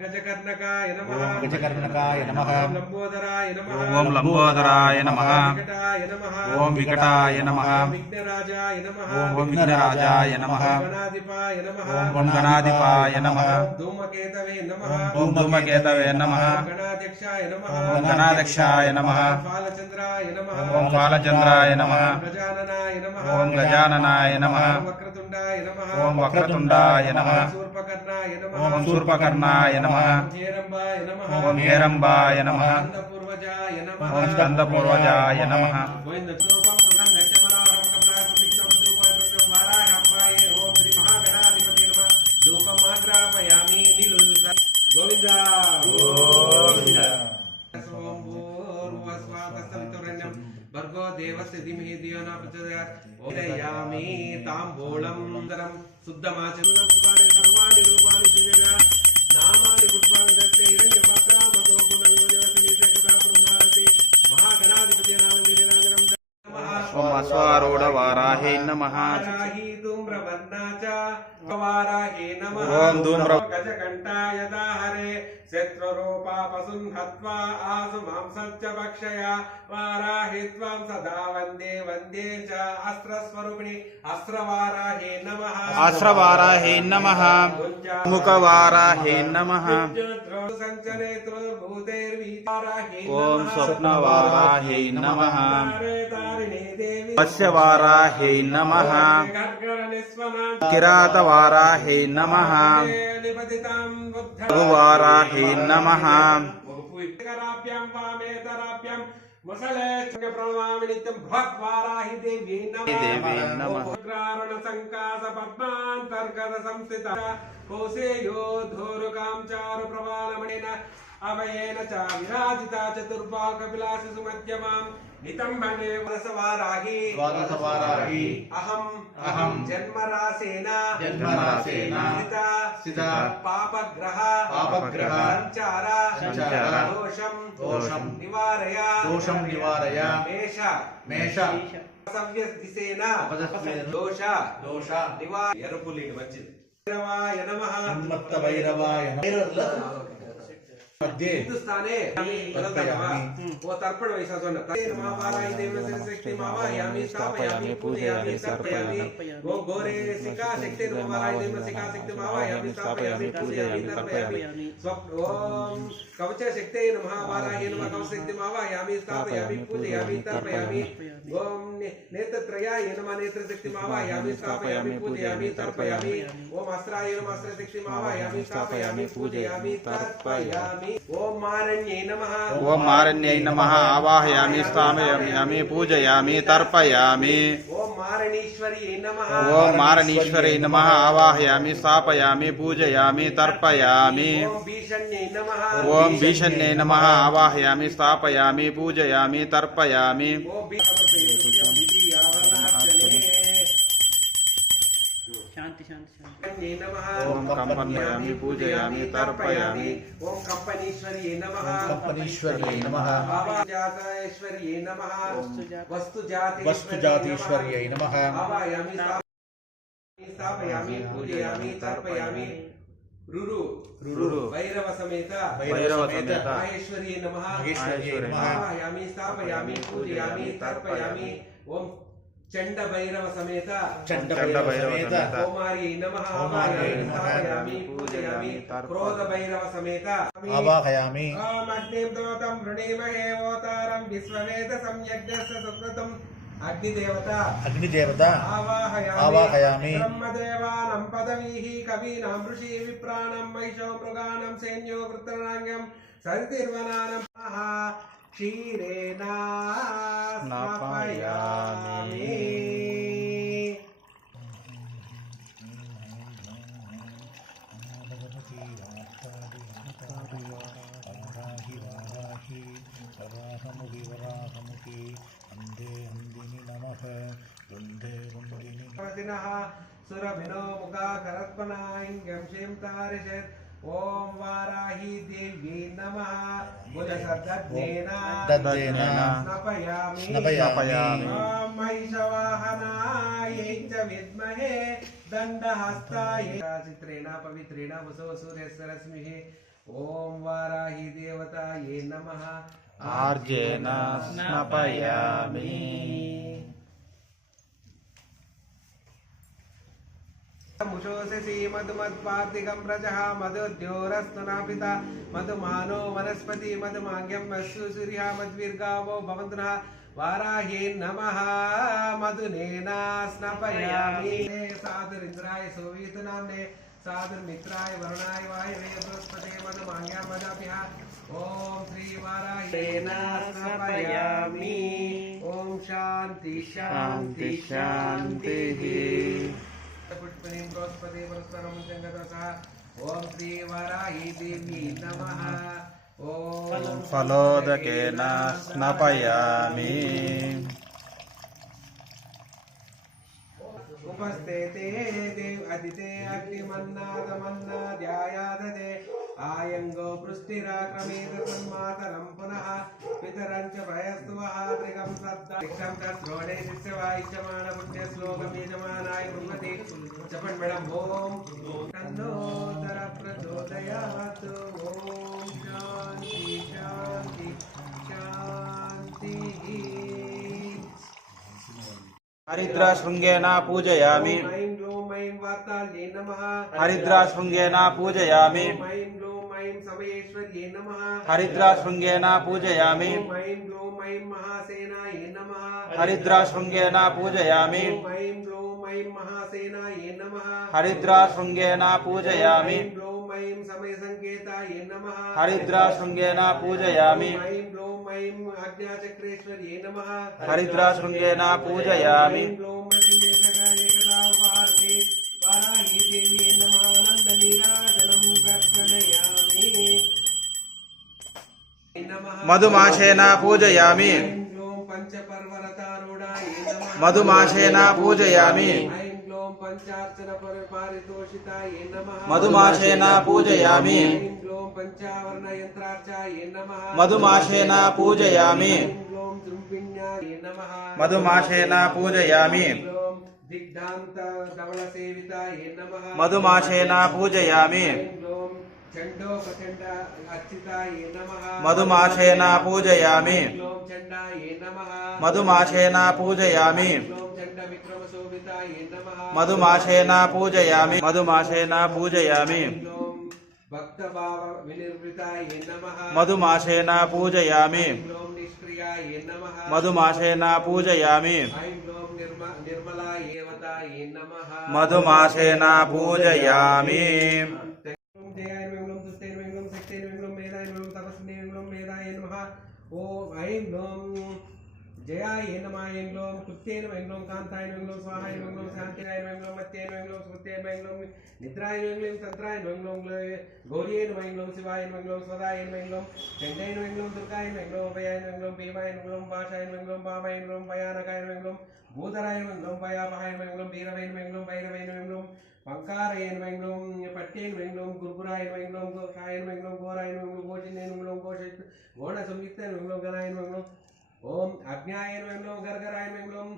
गजकर्णकाय नमः। ओम गजकर्णकाय नमः। ओम लंबोदराय नमः। ओम लंबोदराय नमः। विकटाय नमः। ओम विकटाय नमः। विघ्नराजाय नमः। ओम विघ्नराजाय नमः। गणाधिपाय नमः। ओम गणाधिपाय नमः। धूमकेतवे नमः। ओम धूमकेतवे नमः। गणाध्यक्षाय नमः। ओम गणाध्यक्षाय नमः। बालचंद्राय नमः। ओम बालचंद्राय नमः। गजाननाय नमः। ओम गजाननाय नमः। वक्रतुंडाय नमः। ओम वक्रतुंडाय नमः। शूर्पकर्णाय नमः। ओम शूर्पकर्णाय नमः। हेरंबाय नमः। ओम हेरंबाय नमः। स्कंदपूर्वजाय नमः। ओम स्कंदपूर्वजाय नमः। गोविंदा भर्गो देवस्य धीमहि धियो न प्रचोदयात्। ओदयामि ताम्बूलं दरं शुद्धमाचरणं सर्वाणि रूपाणि चिन्तया नामानि पुष्पाणि दत्ते हिरण्यपात्रा मतो पुनर्योजयति नित्यकथा ब्रह्मारति महागणाधिपति नामगिरिनागरं नमः। ओम अश्वारूढ़ वाराहे नमः। वाराही धूम्रवर्णा च वाराहे नमः। ओम धूम्र गजकण्ठाय दाहरे शत्रुरूपा पशुन् हत्वा आसु मांसश्च भक्षया वाराहि त्वां सदा वन्दे वन्दे च अस्त्रस्वरूपिणि अस्त्रवाराहे नमः। अस्त्रवाराहे नमः। मुखवाराहे नमः। ओम स्वप्नवाराहे नमः। मत्स्यवाराहे नमः। किरातवाराहे नमः। रघुवाराहे नमः। मुसले प्रणमामि नित्यं भगवाराहि देवी नमः। उग्रारण संकास पद्मांतर्गत संस्थिता कोसेयो धोरुकां चारु प्रवालमणेन अभयेन च विराजिता चतुर्बाह कपिलासि सुमध्यमां नितंबने वदसवाराहि अहं जन्मरासेन सिता पापग्रह संचार दोषं निवारय मेष सव्यदिशेन दोष निवार एरुपुलिंग मंचिदि भैरवाय नमः। उन्मत्त भैरवाय नमः। हिंदुस्ताने वो तर्पण वैसा सोना महावाराहि देवस्य शक्ति मावायामि स्थापयामि पूजयामि तर्पयामि वो गोरे सिका शक्ति महावाराहि देवस्य सिका शक्ति मावायामि स्थापयामि पूजयामि तर्पयामि ओम कवच शक्ति महावाराहि नमः कवच शक्ति मावायामि स्थापयामि पूजयामि तर्पयामि ओम नेत्रत्रयाय नमः नेत्र शक्ति मावायामि स्थापयामि पूजयामि तर्पयामि ओम अस्त्राय नमः अस्त्र शक्ति मावायामि स्थापयामि पूजयामि तर्पयामि ओम मारण्यै नमः। ओम मारण्यै नमः। आवाहयामि स्थापयामि पूजयामि तर्पयामि। ओम मारणीश्वर्यै नमः। ओम मारणीश्वर्यै नमः। आवाहयामि स्थापयामि पूजयामि तर्पयामि। ओम भीषण्यै नमः। ओम भीषण्यै नमः। आवाहयामि स्थापयामि पूजयामि तर्पयामि। ओम कंपनयामि पूजयामि तर्पयामि। ओम कंपनीश्वर्यै नमः। कंपनीश्वर्यै नमः। जातैश्वर्यै नमः। वस्तुजातीश्वर्यै नमः। आवाहयामि स्थापयामि पूजयामि तर्पयामि। रुरु भैरव समेत महेश्वर्यै नमः। आवाहयामि स्थापयामि पूजयामि तर्पयामि। ओम चंड भैरव समेत ओमार्यै नमः। आवाहयामि स्थापयामि पूजयामि क्रोध भैरव समेत आवाहयामि। ओम अग्निं दोतं वृणीमहे ओतारं विश्ववेद संयज्ञस्य सुकृतम् अग्निदेवता आवाहयामि। ब्रह्मदेवानां पदवीः कवीनां ऋषि विप्राणां महिषो मृगाणां सैन्यो वृत्रणाङ्गं सरितिर्वनानां क्षीरेण स्नापयामि। सुरभिनो मुखा करत्पनायं क्षेम तारिषेत्। ओम वाराही देवी नमः। बुधसद्दत्तेन स्नापयामि। ओम महिषवाहनायै च विद्महे दण्डहस्तायै चित्रेण पवित्रेण वसो सूर्यस्य रश्मिः। ఓం వారాహి దేవతాయే నమః ఆర్జేన స్నాపయామి ముషోససి మధుమత్పార్తికం రజః మధుద్యోరస్తు నాపిత మధుమానో వనస్పతి మధుమాగ్యం అస్సు సూర్య మద్విర్గావో భవంతునః వారాహే నమః మధునేన స్నాపయామి సాధురింద్రాయ సోవితునామ్నే సాధుర్మిత్రాయ వరుణాయ వాయవే బృహస్పతే మధుమాగ్యం మదాభ్యః ఓం శ్రీ వారాహేన స్నాపయామి ఓం శాంతి శాంతి శాంతి పుష్పనిం బృహస్పతే పరస్పరం జంగతసః ఓం శ్రీ వారాహి దేవి నమః ఓం ఫలోదకేన స్నాపయామి ఉపస్థితే దేవ్ అదితే అగ్నిమన్నాదమన్నాధ్యాయాదతే ఆయంగో పృష్టిరాక్రమేత తన్మాతరం పునః పితరం చ భయస్తువః త్రిగం సద్దాక్షం తద్రోణే నిత్యవాయిష్యమాణ పుణ్య శ్లోకం యజమానాయ కుర్వతి చెప్పండి మేడం ఓం తన్నోదర ప్రచోదయాత్ ఓం శాంతి శాంతి శాంతి హరిద్రాశృంగేన పూజయామి ఐం గ్లూం ఐం వాతాల్యే నమః హరిద్రాశృంగేన పూజయామి ఐం గ్లూం ఐం సమయేశ్వర్యే నమః హరిద్రాశృంగేన పూజయామి ఐం గ్లూం ఐం మహాసేనాయే నమః హరిద్రాశృంగేన పూజయామి ఐం గ్లూం ఐం మహాసేనాయే నమః హరిద్రాశృంగేన పూజయామి ఐం గ్లూం ఐం సమయ సంకేతాయే నమః హరిద్రాశృంగేన పూజయామి ఐం గ్లూం ఐం ఆజ్ఞాచక్రేశ్వర్యే నమః హరిద్రాశృంగేన పూజయామి ఐం గ్లూం సింగేతగాయ కదా భారతే వారాహి దేవి నమః నందనీరాజనం ప్రక్షణయామి నమః మధుమాశేన పూజయామి ఐం గ్లూం పంచపర్వరతారూఢాయే నమః మధుమాశేన పూజయామి ఐం గ్లూం పంచార్చన పారితోషితాయే నమః మధుమాశేన పూజయామి ఐం గ్లూం పంచావరణ యంత్రార్చాయే నమః మధుమాశేన పూజయామి ఐం గ్లూం దృంపిణ్యాయే నమః మధుమాశేన పూజయామి ఐం గ్లూం దిగ్ధాంత ధవళ సేవితాయే నమః మధుమాశేన పూజయామి ఐం గ్లూం చండోపచండ అర్చితాయే నమః మధుమాశేన పూజయామి ఐం గ్లూం చండాయే నమః మధుమాశేన పూజయామి ఐం గ్లూం చండ విక్రమ శోభితాయే నమః మధుమాశేన పూజయామి మధుమాశేన పూజయామి ఐం గ్లూం భక్త భావ వినిర్వృతాయే నమః మధుమాశేన పూజయామి ఐం గ్లూం నిష్క్రియాయే నమః మధుమాశేన పూజయామి ఐం గ్లూం నిర్మలాయే దేవతాయే నమః మధుమాశేన పూజయామి జయాయ మంగళం దుస్తేన మంగళం శక్తేన మంగళం మేధాయ మంగళం తపస్వినే మంగళం మేధాయ నమః ఓం ఐం గ్లూం జయాయ నమః ఐం గ్లూం కృత్యేన మంగళం కాంతాయ మంగళం స్వాహాయ మంగళం శాంతిరాయ మంగళం మత్యేన మంగళం స్మృత్యేన మంగళం నిద్రాయ మంగళం తంత్రాయ మంగళం గౌరీయేన మంగళం శివాయ మంగళం స్వదాయ మంగళం చండేన మంగళం దుర్గాయ మంగళం అభయాయ మంగళం భీమాయ మంగళం భాషాయ మంగళం భామాయ మంగళం భయానకాయ మంగళం భూధరాయ మంగళం భయాపహాయ మంగళం భీరవైన మంగళం భైరవైన మంగళం పంకారయన మంగళం పట్టేన మంగళం గుర్గురాయ మంగళం గోషాయన మంగళం ఘోరాయన మంగళం గోచిన్నేన మంగళం గోణ సంయుక్తైన మంగళం గణాయన మంగళం ఓం అజ్ఞాయన మంగళం గర్గరాయన మంగళం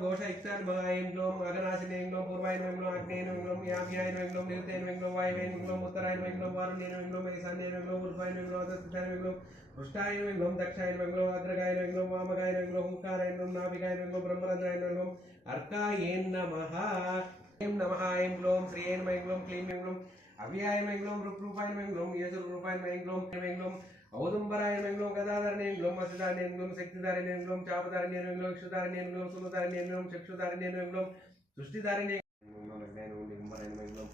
ఘోష ఇష్టాన భగాయన మంగళం అగనాశిన మంగళం పూర్వాయన మంగళం అగ్నేయన మంగళం యామ్యాయన మంగళం నిరుతైన మంగళం వాయువైన మంగళం ఉత్తరాయన మంగళం వారుణ్యేన మంగళం ఈశాన్యేన మంగళం ఉర్వాయన మంగళం అధస్థితాయన మంగళం పృష్టాయన మంగళం దక్షాయన మంగళం అగ్రగాయన మంగళం వామగాయన మంగళం హుంకారాయన మంగళం నాభిగాయన మంగళం బ్రహ్మరంధ్రాయన మంగళం అర్కాయేన నమః ఐం నమః ఐం గ్లూం శ్రీయేన మంగళం క్లీం మంగళం అవ్యాయ మంగళం రూపాయన మంగళం యజురూపాయన మంగళం మంగళం ఔదుంబరాయ మంగళం గదాధరణ మంగళం వసుధారణ మంగళం శక్తిధారణ మంగళం చాపధారణ మంగళం ఇక్షుధారణ మంగళం సుమధారణ మంగళం చక్షుధారణ మంగళం సృష్టిధారణ మంగళం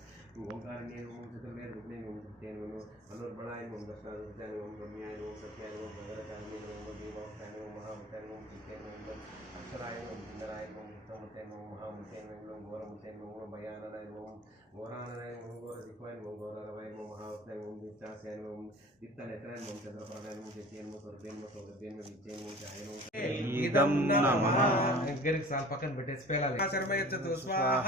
ఓంకారణ్య మంగళం చతుర్వేద రూపణే మంగళం సత్యేన మంగళం అనుర్బణాయ మంగళం దక్షిణాయ మంగళం రమ్యాయ మంగళం సత్యాయ మంగళం నగరకాయ మంగళం దీపావకాయ మంగళం మహాముఖాయ మంగళం చిత్యాయ మంగళం అక్షరాయ మంగళం సుందరాయ మంగళం ఉత్తమతేన మంగళం మహాముఖాయ మంగళం ఘోరముతేన మంగళం భయాననాయ మంగళం ఘోరాననాయ మంగళం ఘోర దిక్వాయ మంగళం ఘోరరవాయ మంగళం మహావత్నాయ మంగళం నిత్యాస్యాయ మంగళం దిత్తనేత్రాయ మంగళం చంద్రప్రదాయ మంగళం చైత్యేన మంగళం స్వర్గేన మంగళం సౌగభ్యేన మంగళం విద్యేన మంగళం జాయన మంగళం ఇదం నమః గరికి సాల్ పక్కన పెట్టేసి పేలాలి శర్మయచ్చతు స్వాహ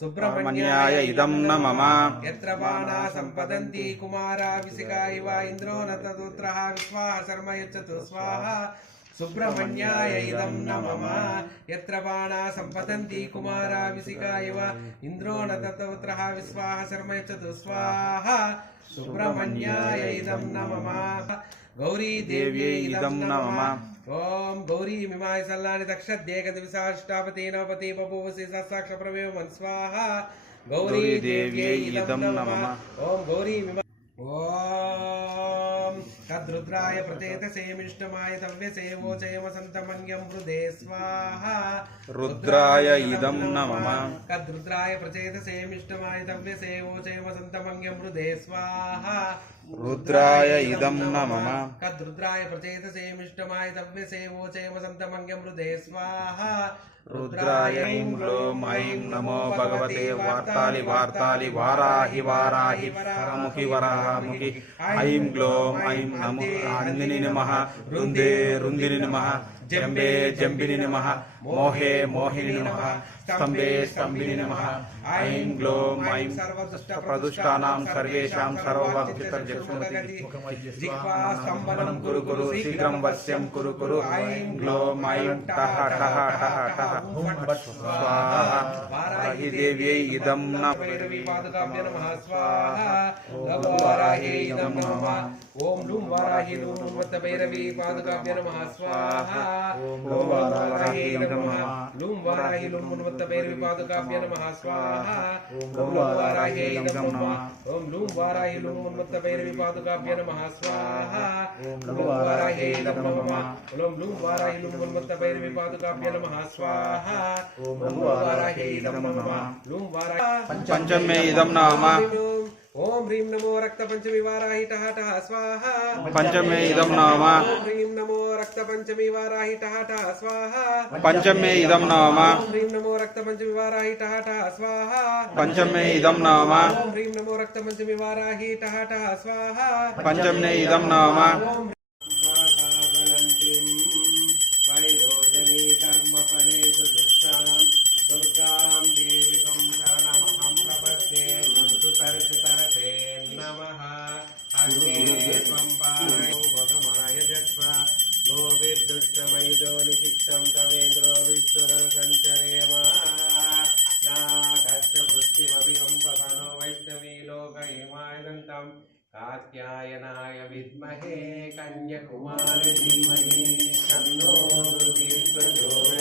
సుబ్రహ్మణ్యాయ ఇదం నమః యత్ర బాణా సంపదంతి కుమారా విసికా ఇవ ఇంద్రో నతదుత్రః విశ్వాహ శర్మయచ్చతు స్వాహ सुब्रह्मण्याय इदं नमः यत्र बाणा सम्पतन्ति कुमारा विसिका इव इन्द्रो न ततोत्रः विस्वाहा शर्म यच्छतु स्वाहा सुब्रह्मण्याय इदं नमः गौरी देव्यै इदं नमः ओम गौरी मिमाय सल्लानि दक्षद्येकदिवसाष्टापति नवपति बभूवसि सत्साक्ष प्रवेव स्वाहा गौरी देव्यै इदं नमः ओम गौरी मिमा ओम तद्रुद्राय प्रतेतसेमिष्टमाय तव्यसे वोचय वसन्तमन्यं हृदे स्वाहा रुद्राय इदं नमः तद्रुद्राय प्रचेतसेमिष्टमाय तव्यसे वोचय वसन्तमन्यं हृदे स्वाहा रुद्राय इदं नमः तद्रुद्राय प्रचेतसेमिष्टमाय तव्यसे वोचय वसन्तमन्यं हृदे स्वाहा रुद्राय ऐं ग्लौं ऐं नमो भगवते वार्तालि वार्तालि वाराहि वाराहि वरमुखि वराहमुखि ऐं ग्लौं ऐं नमो आन्दिनि नमः रुन्दे रुन्दिनि नमः जम्बे जम्बिनि नमः मोहे मोहिनि नमः स्तम्भे स्तम्भिनि नमः ऐं ग्लौं ऐं सर्वदुष्टप्रदुष्टानां सर्वेषां सर्वभक्तिपर्यक्षुमति कुरु कुरु शीघ्रं वश्यं कुरु कुरु ऐं ग्लौं ऐं टः टः टः टः स्वाहा वाराहि देव्यै इदं नमः स्वाहा वाराहि इदं नमः ओम लूं वाराहि लूं भैरवी पादुकाभ्य नमः स्वाहा ओम वाराहि नमः लूं वाराहि लूं भैरवी पादुकाभ्य नमः स्वाहा ओम वाराहि नमः ओम लूं वाराहि लूं भैरवी पादुकाभ्य नमः स्वाहा ओम वाराहि नमः ओम लूं वाराहि लूं भैरवी पादुकाभ्य नमः स्वाहा ओम वाराहि नमः लूं वाराहि पंचमे इदं नमः ओम ह्रीं नमो रक्त पंचमी वाराहि टः टः स्वाहा पंचमे इदं नमः ओम ह्रीं नमो रक्त पंचमी वाराहि टः टः स्वाहा पंचमे इदं नमः ओम ह्रीं नमो रक्त पंचमी वाराहि टः टः स्वाहा पंचमे इदं नमः ओम ह्रीं नमो रक्त पंचमी वाराहि टः टः स्वाहा पंचमे इदं नमः वैरोचनी कर्मफलेषु दुष्टां दुर्गां देवीं शरणमहं प्रपद्ये तरसे नमः अग्ने त्वं पारयो भगमाय जस्व गोभिर्दुष्टमयुजो निशिक्षं तवेन्द्रो विष्णुरसञ्चरेम नाकष्टवृत्तिमपि संवसनो वैष्णवी लोकहिमाय दन्तं कात्यायनाय विद्महे कन्याकुमारी धीमहि तन्नो दुर्गे प्रचोदयात्।